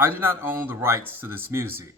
I do not own the rights to this music.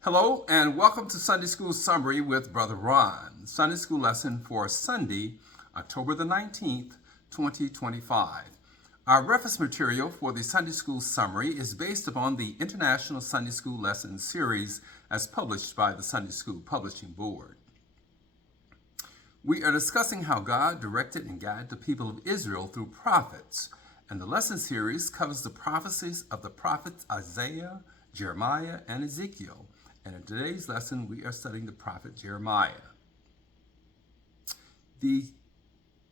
Hello, and welcome to Sunday School Summary with Brother Ron. Sunday School lesson for Sunday, October the 19th, 2025. Our reference material for the Sunday School Summary is based upon the International Sunday School Lesson Series as published by the Sunday School Publishing Board. We are discussing how God directed and guided the people of Israel through prophets, and the lesson series covers the prophecies of the prophets Isaiah, Jeremiah, and Ezekiel. And in today's lesson, we are studying the prophet Jeremiah. The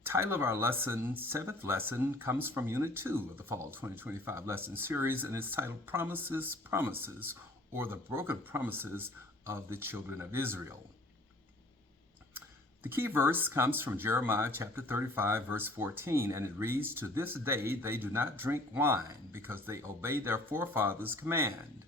title of our lesson, seventh lesson, comes from Unit 2 of the Fall 2025 lesson series, and it's titled Promises, Promises, or the Broken Promises of the Children of Israel. The key verse comes from Jeremiah chapter 35, verse 14, and it reads, "To this day they do not drink wine, because they obey their forefathers' command.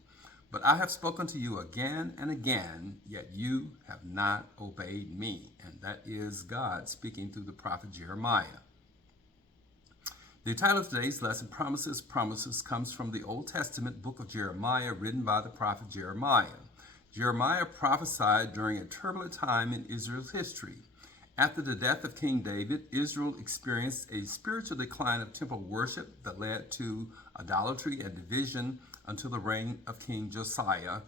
But I have spoken to you again and again, yet you have not obeyed me." And that is God speaking through the prophet Jeremiah. The title of today's lesson, Promises, Promises, comes from the Old Testament book of Jeremiah, written by the prophet Jeremiah. Jeremiah prophesied during a turbulent time in Israel's history. After the death of King David, Israel experienced a spiritual decline of temple worship that led to idolatry and division until the reign of King Josiah.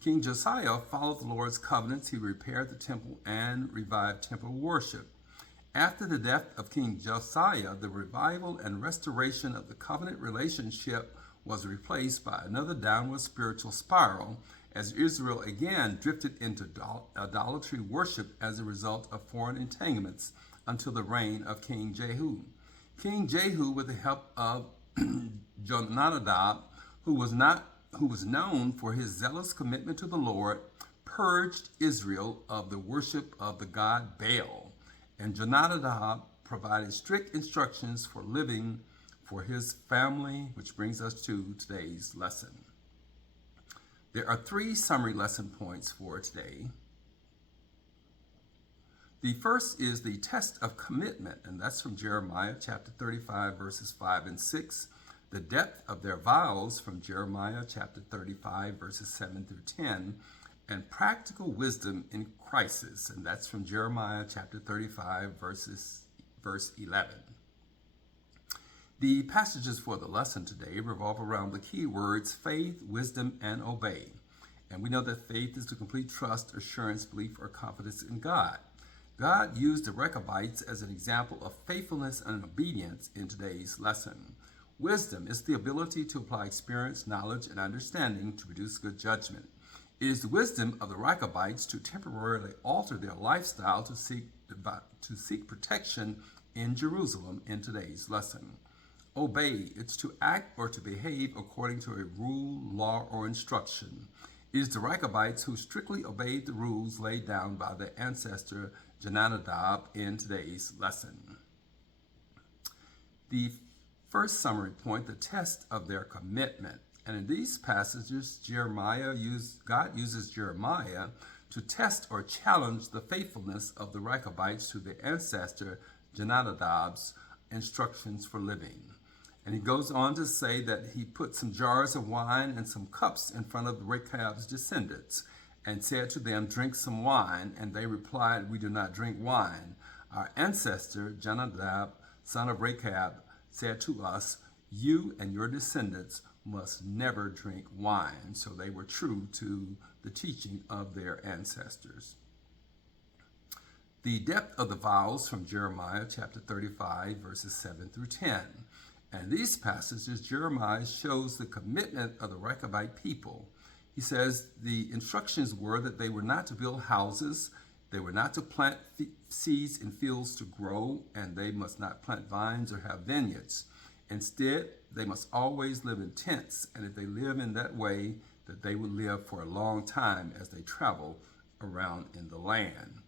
King Josiah followed the Lord's covenants. He repaired the temple and revived temple worship. After the death of King Josiah, the revival and restoration of the covenant relationship was replaced by another downward spiritual spiral as Israel again drifted into idolatry worship as a result of foreign entanglements until the reign of King Jehu. King Jehu, with the help of Jonadab, who was known for his zealous commitment to the Lord, purged Israel of the worship of the god Baal. And Jonadab provided strict instructions for living for his family, which brings us to today's lesson. There are three summary lesson points for today. The first is the test of commitment, and that's from Jeremiah chapter 35, verses 5 and 6. The depth of their vows from Jeremiah chapter 35, verses 7 through 10. And practical wisdom in crisis, and that's from Jeremiah chapter 35, verse 11. The passages for the lesson today revolve around the key words faith, wisdom, and obey. And we know that faith is the complete trust, assurance, belief, or confidence in God. God used the Rechabites as an example of faithfulness and obedience in today's lesson. Wisdom is the ability to apply experience, knowledge, and understanding to produce good judgment. It is the wisdom of the Rechabites to temporarily alter their lifestyle to seek protection in Jerusalem in today's lesson. Obey, it's to act or to behave according to a rule, law, or instruction. It is the Rechabites who strictly obeyed the rules laid down by their ancestor Jonadab in today's lesson. The first summary point, the test of their commitment. And in these passages, God uses Jeremiah to test or challenge the faithfulness of the Rechabites to their ancestor Jonadab's instructions for living. And he goes on to say that he put some jars of wine and some cups in front of Rechab's descendants and said to them, "Drink some wine." And they replied, "We do not drink wine. Our ancestor, Jonadab, son of Rechab, said to us, 'You and your descendants must never drink wine.'" So they were true to the teaching of their ancestors. The depth of the vows from Jeremiah chapter 35, verses 7 through 10. And these passages, Jeremiah shows the commitment of the Rechabite people. He says the instructions were that they were not to build houses, they were not to plant seeds in fields to grow, and they must not plant vines or have vineyards. Instead, they must always live in tents, and if they live in that way, that they would live for a long time as they travel around in the land.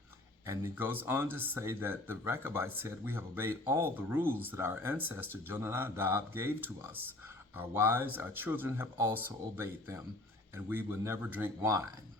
And he goes on to say that the Rechabites said, "We have obeyed all the rules that our ancestor Jonadab gave to us. Our wives, our children have also obeyed them, and we will never drink wine."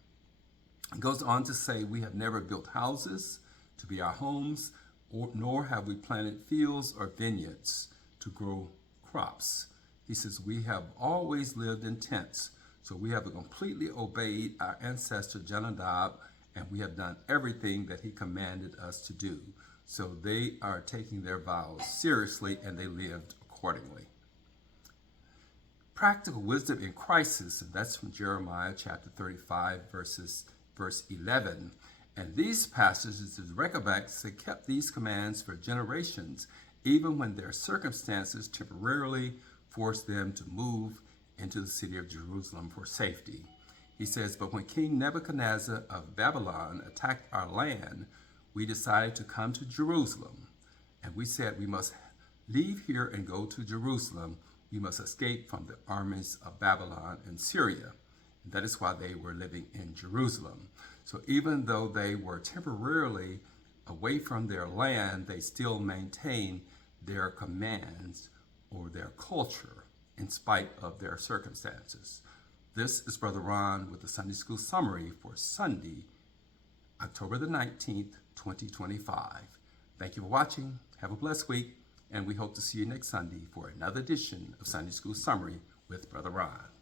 He goes on to say, "We have never built houses to be our homes, nor have we planted fields or vineyards to grow crops." He says, "We have always lived in tents, so we have completely obeyed our ancestor Jonadab, and we have done everything that he commanded us to do." So they are taking their vows seriously, and they lived accordingly. Practical wisdom in crisis, and that's from Jeremiah chapter 35, verse 11. And these passages, the Rechabites had kept these commands for generations, even when their circumstances temporarily forced them to move into the city of Jerusalem for safety. He says, "But when King Nebuchadnezzar of Babylon attacked our land, we decided to come to Jerusalem. And we said, we must leave here and go to Jerusalem. We must escape from the armies of Babylon and Syria." And that is why they were living in Jerusalem. So even though they were temporarily away from their land, they still maintained their commands or their culture in spite of their circumstances. This is Brother Ron with the Sunday School Summary for Sunday, October the 19th, 2025. Thank you for watching. Have a blessed week, and we hope to see you next Sunday for another edition of Sunday School Summary with Brother Ron.